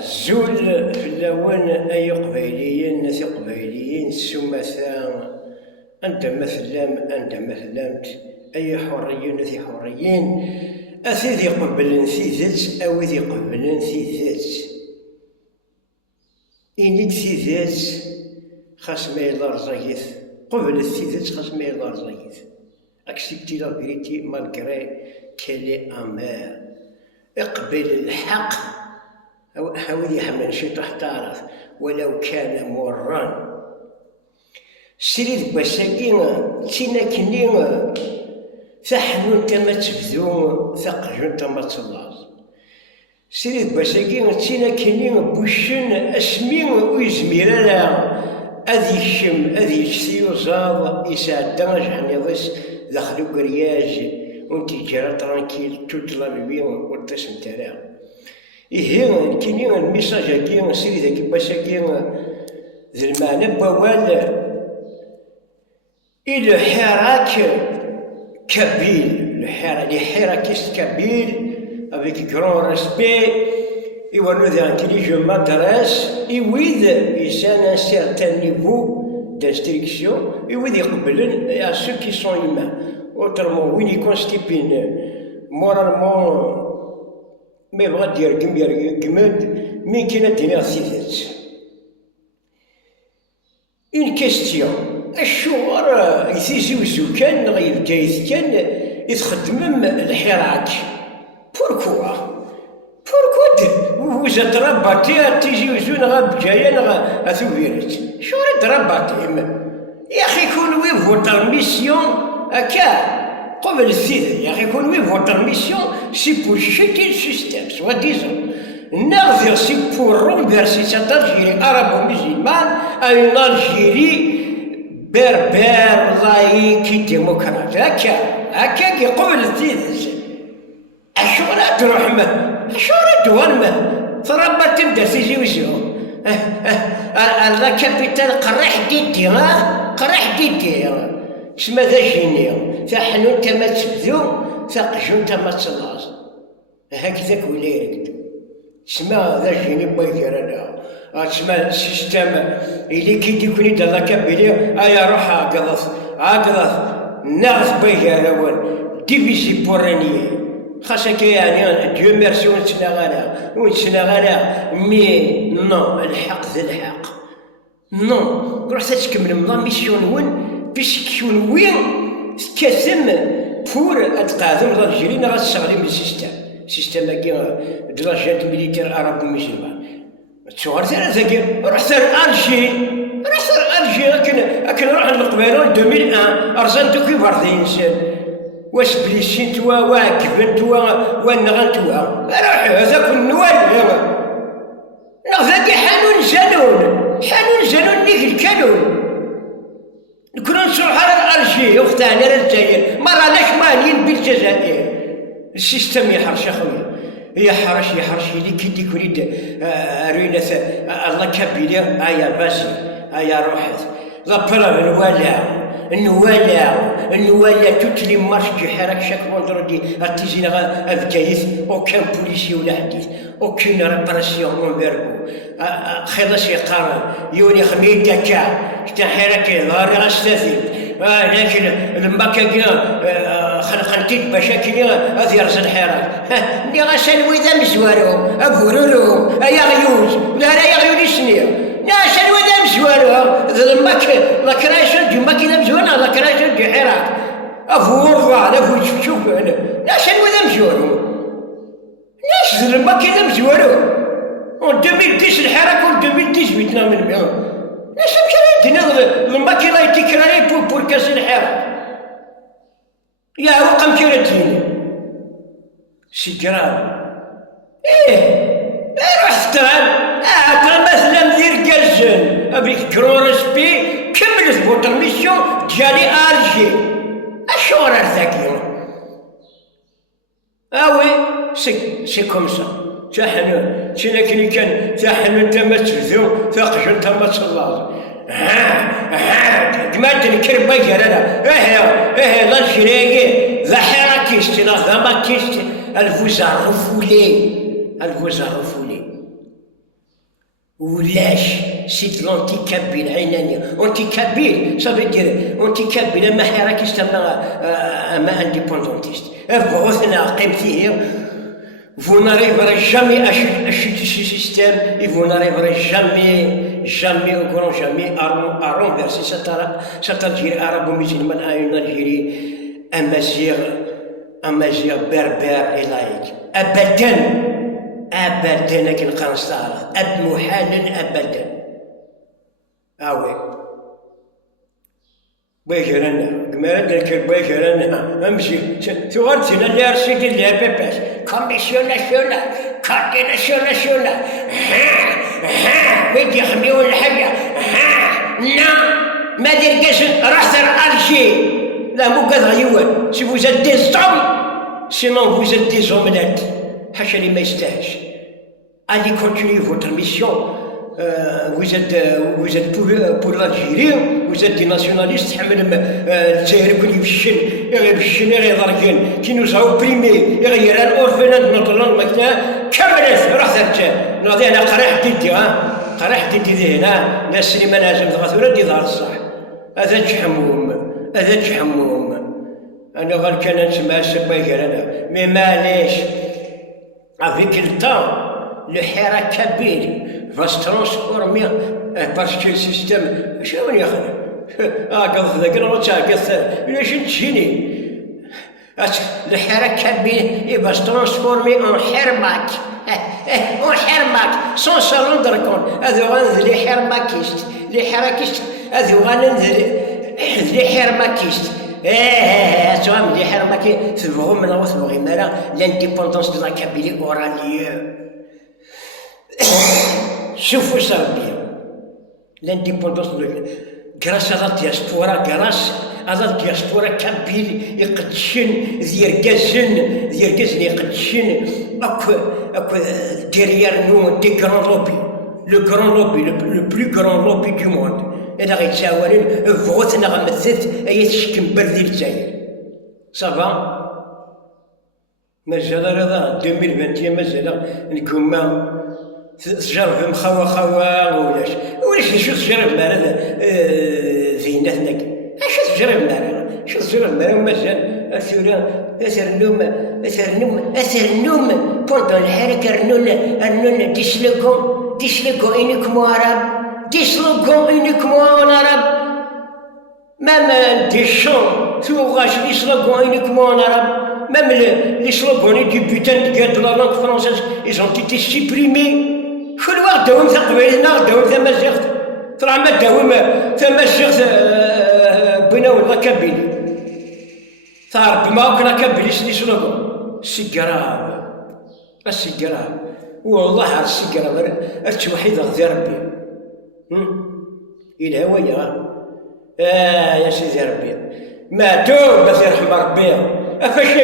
زول في اللون أي قبيليين ناس قبيليين سمثا أنت مثلا أي حريين ناس حريين أثيذ يقبلن ثيذات أو ذي يقبلن ثيذات إنيد ثيذات خاص ما يدار زايث قبل الثيذات خاص ما يدار زايث أكسبتي لا فيريتي مالغري كالي أمار اقبل الحق أو حاول يحمل شي تحت طرف ولو كان مرا سريد بساقين تينا كنين ثحنون تما تبذو ثقجون تما تلاص سريد بساقين تينا كنين بوشن اسمين ويزميرانا أذي الشم أذي يشتيو زاض يساعدنا جحنيضيس دخلو قرياج وانتي جرى ترانكيل تطلب بيهم والتسم تراهم إيه كاينين الميساج هاكي سيري ذاك باساكي ذي المعنى بوال إلى حراك كبير لحراكيست كبير avec grand respect يورنو ذي انتيليجون مدرس يويد يسان un certain niveau d'instruction يويد يقبلن à ceux qui sont humains autrement وين يكون ستيبين moralement ما يبغى دير قماد مين كاين دينا سيدات اون كيستيون الشغل يثيزيوزو كان غير جايز كان يتخدم الحراك بوركوا وزا ترباتي تيجيوزو نغا بجايا نغا اثوفيرت شغل ترباتي يا اخي كون وي فوتر ميسيون هكا قبل الثيذ يا أخي يكون وي فوتر ميسيون سي بور شيكي السيستيم سوا ديزون نغذر سي بور رومبيرسي سات الجيري ارابو مسلمان اون الجيري بربر لايكي ديموقراط هكا كي قبل الثيذ الشغل تروح الشغل دوان تربى تبدا تيجي وجهو لا كابيتال قريح ديدي قريح ديدي شما ذا جينيو ثحنون تما تبذو ثقجون تما تلاص هكذاك ولا يرقد شما ذا جيني بيجرنا شما السيستم اللي كي تكوني دالا كابيلي ايا روح عقض نغث بيجرنا ديفيسي بوراني خاصك يعني ديو ميرسي ونتسناغانا مي نو الحق ذا الحق نو روح تكمل لا ميسيون ون باش كون وين تكثم بور اتقادم الجيرين راه تشغلي من السيستم هاكي د لاجات ميليتير عربي مسلمان تصور ذاك رحت الجي لكن نروح للقبيله 2001 ارزنتو كي باردين واش بليشين توا واكبن توا ونغن توا روح هذاك النوال نغذاك حانون جانون نيك الكانون نكون نروح على الجي اختاني على الجزائر ما راناش مانيين بالجزائر السيستم يحرش اخويا يحرش اللي كي تكوني ريناث الله كبير ايا باسي ايا روحت لابرا النوالا توت لي مارش دي حراك شاك فوندردي ارتيزينا بكايث اوكان بوليسي ولا حديث اوكين ريبراسيون اونفيربو خلاص يقارن يوني خميد دكا شتا حراك ظهري غاستاذي لكن لما كان خلقنتيت مشاكل هذه يرز الحراك ني غاسلوي ذا مزوارو اقولولو ايا غيوز لا يا غيوز سنير ناشن وذا مزوارو ذلمك لاكراشن دي ماكينه مزوانه لاكراشن دي حراك افورضا لا شوف انا ناشن وذا مزوارو ناش ذلمك كذا مزوارو و 2010 الحراك و 2018 بتنام بهم ناش مشى الماكينه يتكراري بور كاس الحراك يا رقم كيرتيني سجران رحت ترى مثلا دير كالجن ابيك كرورس بي كملت فوتر ميسيون جالي الجي اشور ذاكي وي سي كوم سا تحنون لكن كان تحنون تما تبذو ثقجن تما تلاص كما تنكر بيجرنا الجيري ذا حراكيست ذا ماكيست الفوزار رفولي الوزارة فولي ولاش سيد لونتي كابيل عيناني اونتي كابيل صافي دير اونتي كابيل ما حراكيش ما انديبوندونتيست بغوثنا قيمتي vous n'arriverez jamais à chuter ce système et vous n'arriverez jamais au grand jamais à renverser cette Algérie arabo-musulmane à une Algérie amazigh berbère et laïque ابدا كنلقى نستعرض محالا ابدا وي بيجرنا كما درك بيجرنا امشي تغرتنا اللي ارشد اللي بيباس كوميسيون ناسيونال كورديناسيون ناسيونال ويدي يخميون الحاجه لا ما دير راس الجي لا مو قاد غيوان سي فوز دي زوم سينون فوز دي زومنات حاشا اللي ما يستاهلش. Allez continuer votre mission. Vous êtes pour l'Algérie, vous êtes des nationalistes qui nous a opprimés. Notre langue maintenant, avec le temps, le Hera Kabyle va se transformer parce que le système. Je ne sais pas. Le Hera Kabyle va se transformer en Hermak. En Hermak, sans se rendre compte. Les Hermakistes. Les Herakistes. Les Hermakistes. L'indépendance de la Kabylie aura lieu. Sauf ça bien. L'indépendance grâce à la diaspora kabyle يقدشن ديال يقدشن اكو derrière nous des grands lobbies. Le grand lobby, le plus grand lobby du monde. إلا غيتساوالين بغوتنا غمثت أي تشكم بردي الجزائر صافا مازال راه 2021 مازال نكوما تجرب مخوا ولاش نشوف تجرب مع زيناتنا اش تجرب معنا شو تجرب معنا مازال اثر النوم بوندون الحركه النون ديسلوكو انكم عرب disloquons uniquement en arabe. Même des chants, les slogans uniquement en arabe. Même les slogans du butin de la langue française, ils ont été supprimés. شو الوقت دوم تقبلنا دوم تمازيغت طلع ما دوم تمازيغت بنا ولا كابيلي تعرف ما كنا كابيلي سلي سلوغون السيجراب والله هاد السيجراب التوحيد غزي ربي الهوية يا سيدي ربي ماتوا بس يرحم ربي افاش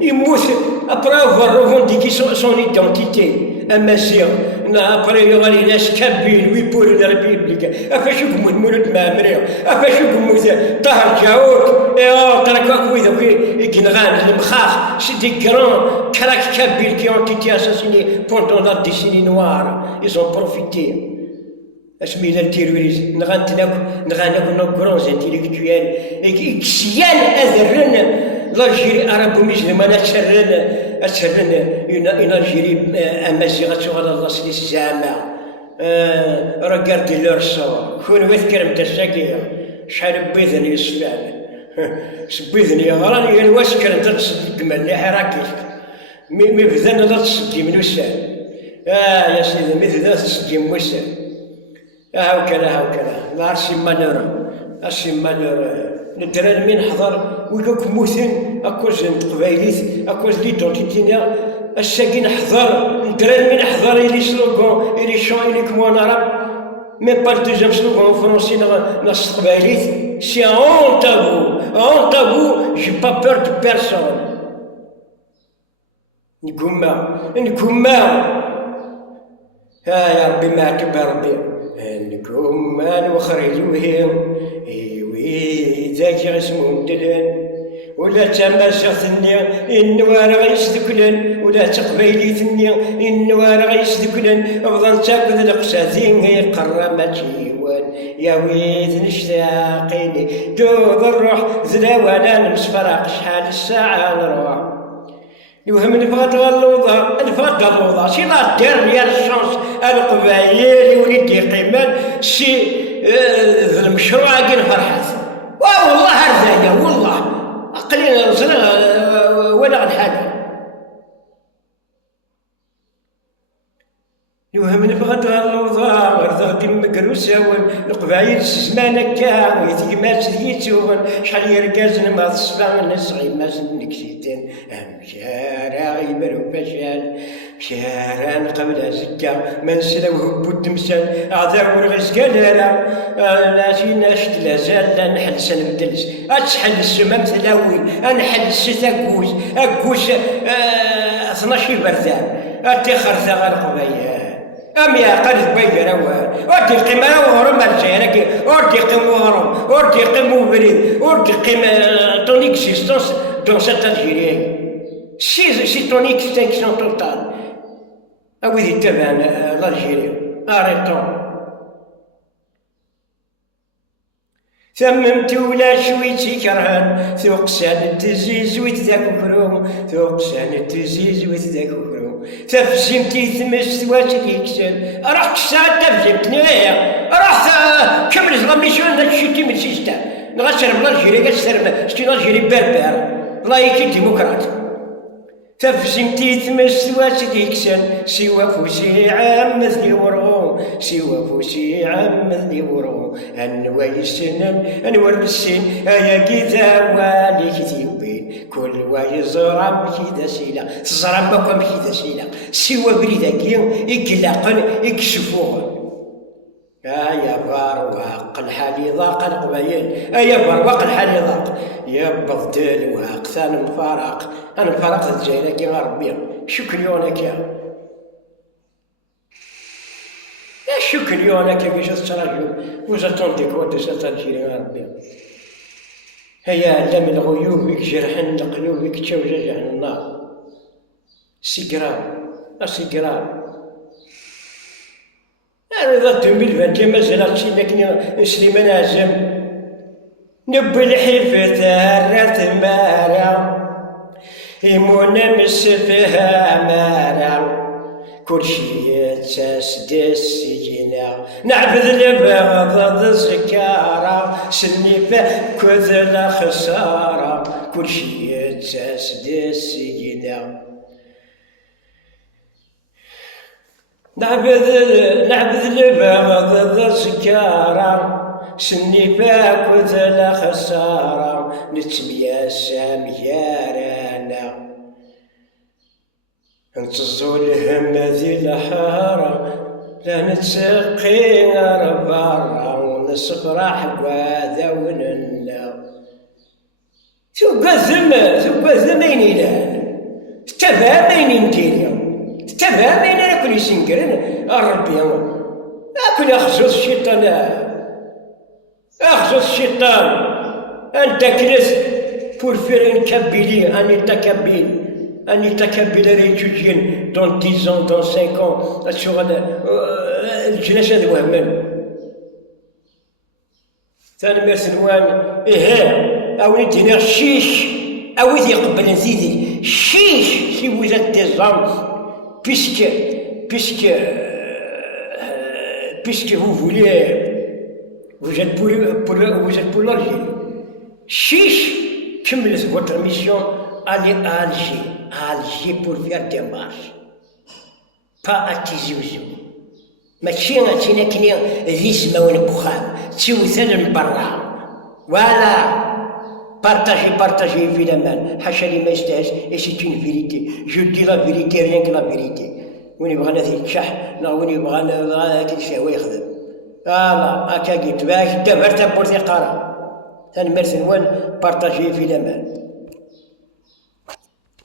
يموت ابراو ريفونديكي سون ايدونتيتي امازيغ ابري يغالي ناس كابيل ويبول لا ريبوبليك افاش يقوموا مولود مامريو افاش يقوموا طاهر جاوك تراك ويذا كينغان المخاخ سي دي كرون كراك كابيل كي اون تيتي اساسيني بوندون لا ديسيني نوار ايزون بروفيتي اسمي التيروريزم نغاناكو نو كرونز انتيليكتويال كسيان اذرن l'Algérie arabo-musulmane أتشرن une Algérie amazigh تغال الله سلي الزعمة regardez leur sort كون وذكر متساقية شحال بيذن يصفان سبيذني غراني الواسكر انت تصدق من اللي حراكيش مي بذن لا تصدي من وسان يا سيدي مثل ذا تصدي من وسان هاوكلا لا أرسي مالور ندران من حضر ويكوك موثن أكوز قبايليت أكوز ليدونتيتينا الساكن حضر ندران من حضر إلي سلوغون إلي شون إلي كموان عرب ميم با الدوزيام سلوغون فرونسي ناس قبايليت سي un tabou j'ai pas peur de personne نكوما يا ربي ما عتب ربي نكوما وخرجوهم ذاك اسمهم دلان ولا تماسختني النوار غيسدكلن ولا تقبيليتني النوار غيسدكلن بغضا تاكد القساتين يقرى ما تيوان يا ويت نشتاقيني دوب الروح زلاوانا نمسفرق شحال الساعة نروح يوهم نبغى اللوضة شي لا دير ريال الشمس القبايل وليدي قيمان شي المشروع كي فرحات والله هرزايا والله قليل نصرا ولا غنحل يوهم نبغى اللوضة غير مكروسة القبايل زمان هكا ويتيمات ديتوغن شحال يركازن ما تصفى نصغي ما نكسيتين مشارع يبرو فشال مشارع قبل زكا ما نسلاوه بالتمثال عذاب ورغسكالارا لاشي ناشت لازال لا نحلس نبدلس اتحلس ما مثلاوي نحلس تاكوز اكوز 12 برثان اتخر ثغر قبايل أم يا قلب بيدر أول أرتي قيمة وهرم الجيرك أرتي قيمة وهرم أرتي قيمة وبريد أرتي قيمة ton existence dans cette Algérie c'est ton extinction totale أودي تبع l'Algérie arrêtons ثممت ولا شويتي كرهان ثوقسان تزيز ويتذاك كروم ثوقسان تزيز ويتذاك كروم تفزمتي ثمس ثواتك يكسل راح كسان تفزمتني راح كملت غميشون هاد الشي تيمت سيستا نغسر بالجيري كتسرم شتي الجيري بربر لايكي ديمقراط تفزمتي ثمس ثواتك يكسل سوا فوسي عام مثلي ورغو سوا فوسي عام مثلي ورغو أنواي السنن أنوار السن أيا كذا والي كثيوبين كل واي زرام كذا سيلا زرام بكم كذا سيلا سوا بريداكي يقلقن يكشفوهن يا برواق الحالي ضاق القبايل يا برواق الحالي ضاق يا بضدل واق ثاني مفارق أنا مفارقت الجايلة كيما ربي شكريونك يا شكريونك يا بيش التراجل وزتونتك ودست الجيري يا ربي هيا علم الغيوب يكجرحن القلوب يكتشوجج عن النار سيقرام أنا إذا تنبيل فانتي مازال شي لكن سليمان عزم نبي الحيفة تهرت مارا يمونا مسفها مارا كل شي تسدي السجينة نعبد البغض الزكارة سنيفة كذل خسارة كل شي تسدي السجينة نعبد البغض الزكارة سنيفة كذل خسارة نتمياسم يارانا نتزو الهم ذي الحارة لا نتسقي نار برا ونصفرح وهذا وننا ثم ذمين إلان تتفاهمين نديريا تتفاهمين أنا كل يسنكرن ربي أكل أخزوز الشيطان أنت كنس بورفير نكبيلي أني تكبل ريتوجين دون 10 ans دون 5 ans الشغل الجلاش هذا وهمان ثاني مرسنوان أو ندينا شيش أو ذي قبل نزيدي شيش si vous êtes des hommes puisque vous voulez vous êtes pour l'Algérie chiche كملت votre mission allez à Alger pour faire des marches pas à Tizi Ouzou ماشي غاتينا كني ذي سماون بخام تيوثل من برا ولا بارتاجي في الامان حاشا لي ما يستاهلش اي سي اون فيريتي جو دي لا فيريتي ريان كو لا فيريتي وين بغانا يتشح وين بغانا كيشاوي يخدم هكا قلت باش دابا ارتبط قرا ثاني مرسل وين بارتاجي في الامان